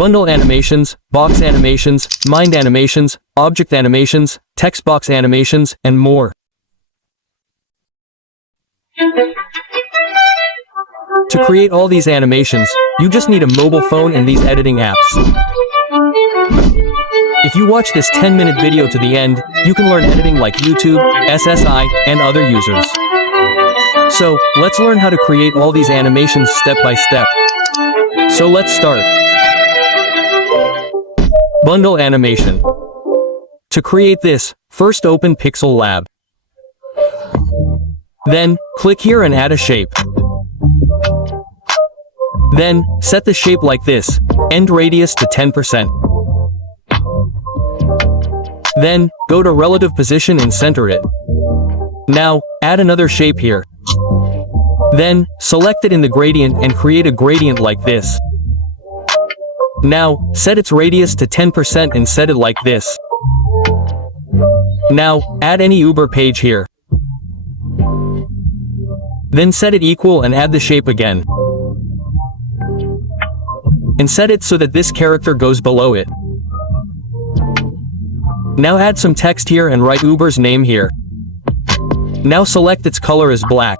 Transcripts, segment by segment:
bundle animations, box animations, mind animations, object animations, text box animations, and more. To create all these animations, you just need a mobile phone and these editing apps. If you watch this 10-minute video to the end, you can learn editing like YouTube, SSI, and other users. So, let's learn how to create all these animations step by step. So let's start. Bundle animation. To create this, first open Pixel Lab. Then, click here and add a shape. Then, set the shape like this, end radius to 10%. Then, go to relative position and center it. Now, add another shape here. Then, select it in the gradient and create a gradient like this. Now, set its radius to 10% and set it like this. Now, add any Uber page here. Then set it equal and add the shape again. And set it so that this character goes below it. Now add some text here and write Uber's name here. Now select its color as black.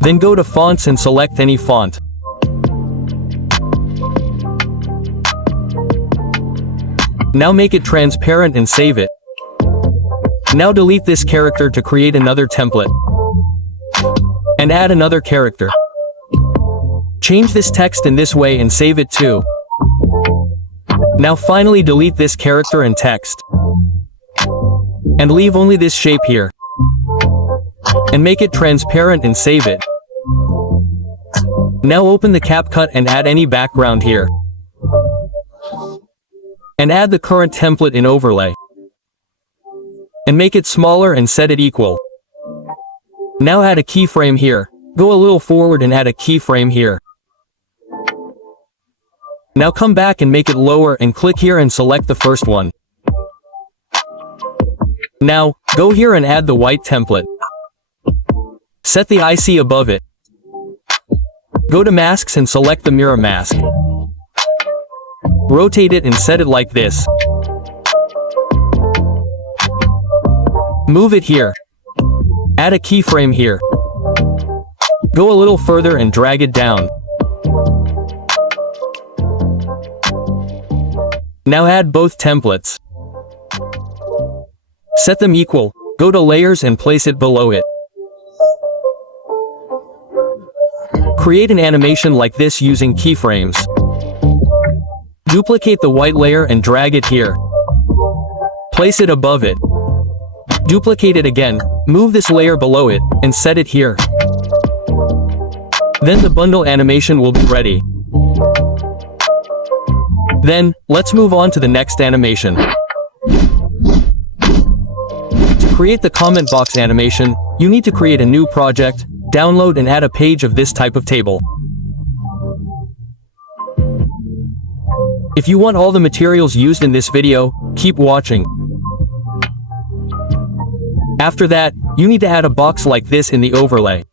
Then go to fonts and select any font. Now make it transparent and save it. Now delete this character to create another template. And add another character. Change this text in this way and save it too. Now finally delete this character and text. And leave only this shape here. And make it transparent and save it. Now open the CapCut and add any background here. And add the current template in overlay. And make it smaller and set it equal. Now add a keyframe here. Go a little forward and add a keyframe here. Now come back and make it lower and click here and select the first one. Now, go here and add the white template. Set the IC above it. Go to masks and select the mirror mask. Rotate it and set it like this. Move it here. Add a keyframe here. Go a little further and drag it down. Now add both templates. Set them equal. Go to layers and place it below it. Create an animation like this using keyframes. Duplicate the white layer and drag it here. Place it above it. Duplicate it again, move this layer below it, and set it here. Then the bundle animation will be ready. Then, let's move on to the next animation. To create the comment box animation, you need to create a new project, download and add a page of this type of table. If you want all the materials used in this video, keep watching. After that, you need to add a box like this in the overlay.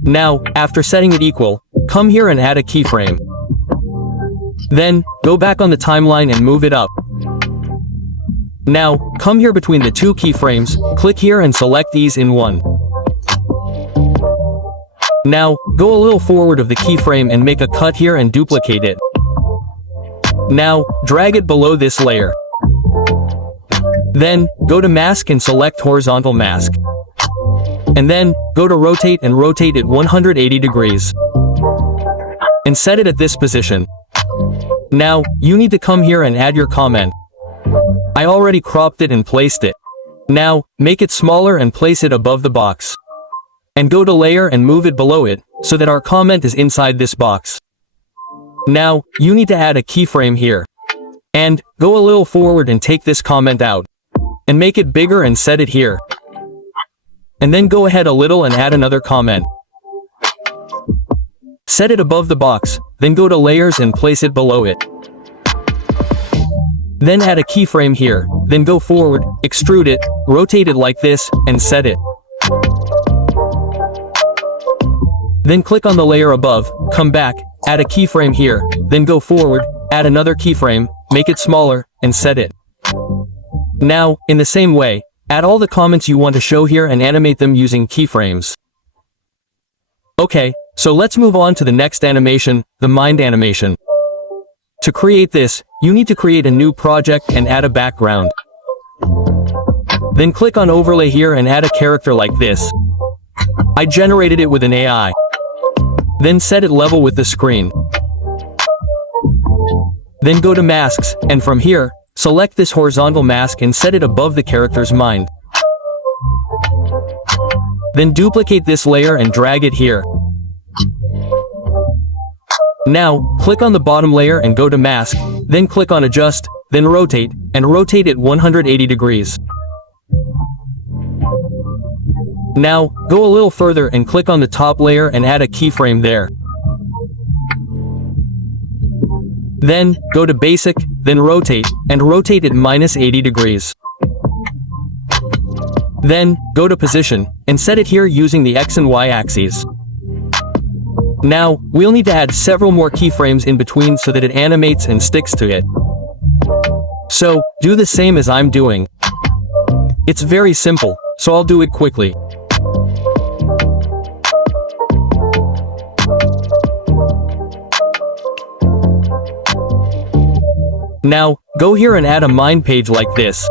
Now, after setting it equal, come here and add a keyframe. Then, go back on the timeline and move it up. Now, come here between the two keyframes, click here and select these in one. Now, go a little forward of the keyframe and make a cut here and duplicate it. Now, drag it below this layer. Then, go to Mask and select Horizontal Mask. And then, go to Rotate and rotate it 180 degrees. And set it at this position. Now, you need to come here and add your comment. I already cropped it and placed it. Now, make it smaller and place it above the box. And go to Layer and move it below it, so that our comment is inside this box. Now, you need to add a keyframe here. And, go a little forward and take this comment out. And make it bigger and set it here. And then go ahead a little and add another comment. Set it above the box, then go to Layers and place it below it. Then add a keyframe here, then go forward, extrude it, rotate it like this, and set it. Then click on the layer above, come back, add a keyframe here, then go forward, add another keyframe, make it smaller, and set it. Now, in the same way, add all the comments you want to show here and animate them using keyframes. Okay, so let's move on to the next animation, the mind animation. To create this, you need to create a new project and add a background. Then click on overlay here and add a character like this. I generated it with an AI. Then set it level with the screen. Then go to masks, and from here, select this horizontal mask and set it above the character's mind. Then duplicate this layer and drag it here. Now, click on the bottom layer and go to mask, then click on adjust, then rotate, and rotate it 180 degrees. Now, go a little further and click on the top layer and add a keyframe there. Then, go to basic, then rotate, and rotate it -80 degrees. Then, go to position, and set it here using the X and Y axes. Now, we'll need to add several more keyframes in between so that it animates and sticks to it. So, do the same as I'm doing. It's very simple, so I'll do it quickly. Now, go here and add a mind page like this.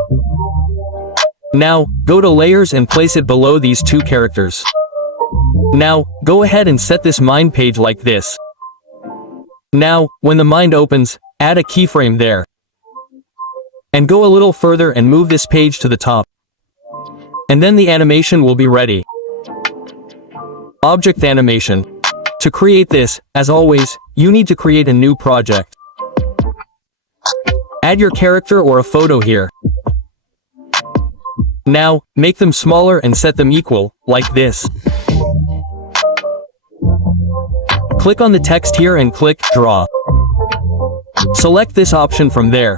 Now, go to layers and place it below these two characters. Now, go ahead and set this mind page like this. Now, when the mind opens, add a keyframe there. And go a little further and move this page to the top. And then the animation will be ready. Object animation. To create this, as always, you need to create a new project. Add your character or a photo here. Now, make them smaller and set them equal, like this. Click on the text here and click Draw. Select this option from there.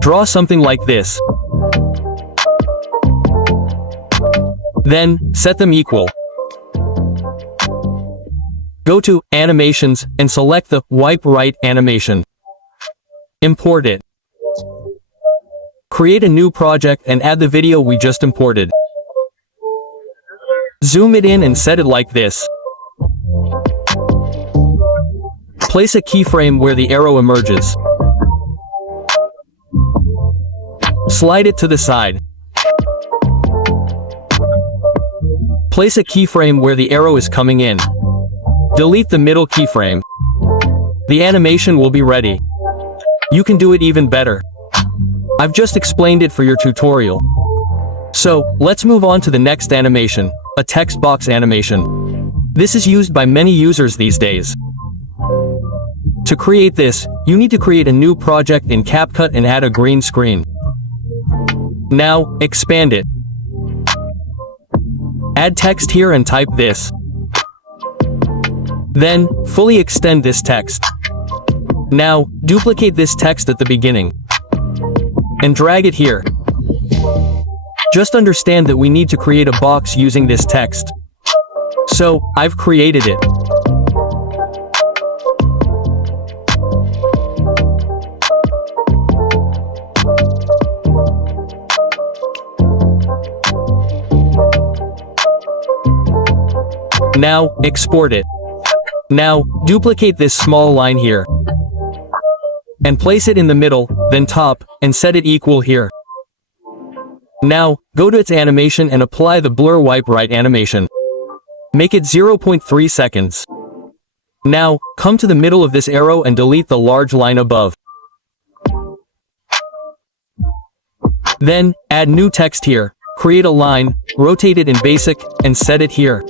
Draw something like this. Then, set them equal. Go to Animations and select the Wipe Right animation. Import it. Create a new project and add the video we just imported. Zoom it in and set it like this. Place a keyframe where the arrow emerges. Slide it to the side. Place a keyframe where the arrow is coming in. Delete the middle keyframe. The animation will be ready. You can do it even better. I've just explained it for your tutorial. So, let's move on to the next animation, a text box animation. This is used by many users these days. To create this, you need to create a new project in CapCut and add a green screen. Now, expand it. Add text here and type this. Then, fully extend this text. Now, duplicate this text at the beginning. And drag it here. Just understand that we need to create a box using this text. So, I've created it. Now, export it. Now, duplicate this small line here. And place it in the middle, then top, and set it equal here. Now, go to its animation and apply the blur wipe right animation. Make it 0.3 seconds. Now, come to the middle of this arrow and delete the large line above. Then, add new text here, create a line, rotate it in basic, and set it here.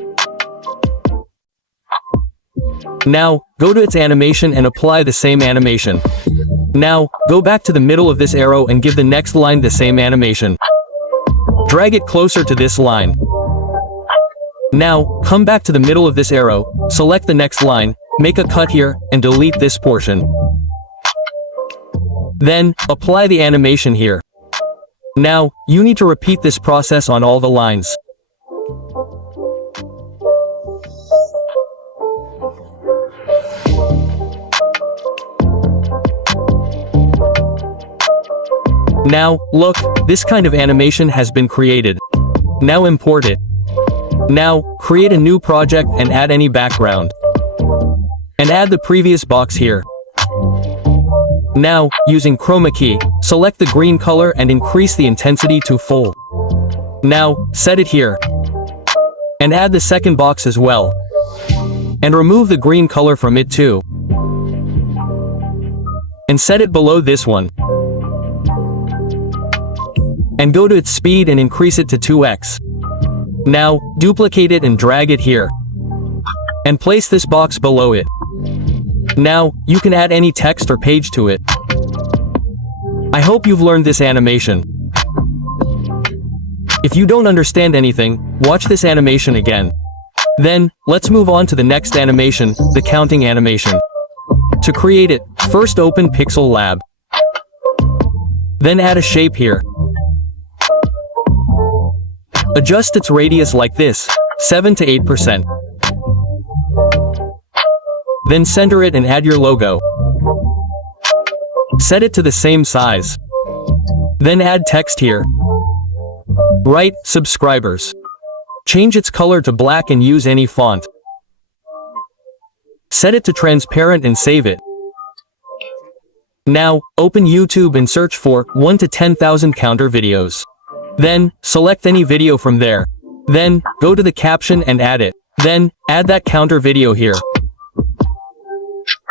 Now, go to its animation and apply the same animation. Now, go back to the middle of this arrow and give the next line the same animation. Drag it closer to this line. Now, come back to the middle of this arrow, select the next line, make a cut here, and delete this portion. Then, apply the animation here. Now, you need to repeat this process on all the lines. Now, look, this kind of animation has been created. Now import it. Now, create a new project and add any background. And add the previous box here. Now, using chroma key, select the green color and increase the intensity to full. Now, set it here. And add the second box as well. And remove the green color from it too. And set it below this one. And go to its speed and increase it to 2x. Now, duplicate it and drag it here. And place this box below it. Now, you can add any text or page to it. I hope you've learned this animation. If you don't understand anything, watch this animation again. Then, let's move on to the next animation, the counting animation. To create it, first open Pixel Lab. Then add a shape here. Adjust its radius like this, 7 to 8%. Then center it and add your logo. Set it to the same size. Then add text here. Write, subscribers. Change its color to black and use any font. Set it to transparent and save it. Now, open YouTube and search for 1 to 10,000 counter videos. Then, select any video from there. Then, go to the caption and add it. Then, add that counter video here.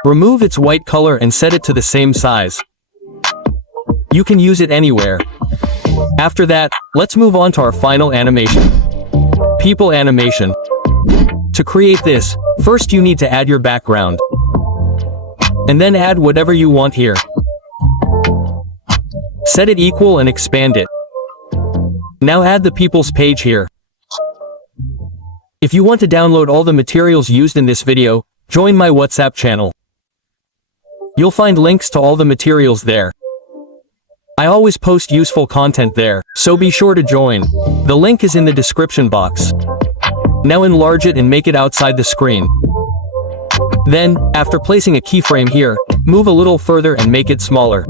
Remove its white color and set it to the same size. You can use it anywhere. After that, let's move on to our final animation. People animation. To create this, first you need to add your background. And then add whatever you want here. Set it equal and expand it. Now add the people's page here. If you want to download all the materials used in this video, join my WhatsApp channel. You'll find links to all the materials there. I always post useful content there, so be sure to join. The link is in the description box. Now enlarge it and make it outside the screen. Then, after placing a keyframe here, move a little further and make it smaller.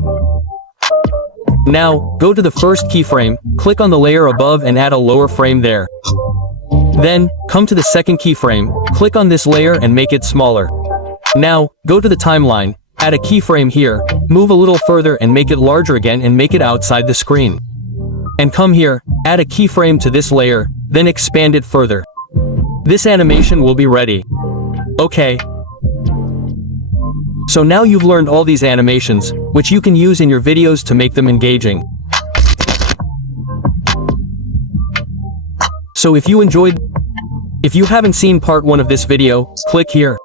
Now, go to the first keyframe, click on the layer above and add a lower frame there. Then, come to the second keyframe, click on this layer and make it smaller. Now, go to the timeline, add a keyframe here, move a little further and make it larger again and make it outside the screen. And come here, add a keyframe to this layer, then expand it further. This animation will be ready. Okay. So now you've learned all these animations, which you can use in your videos to make them engaging. So if you haven't seen part 1 of this video, click here.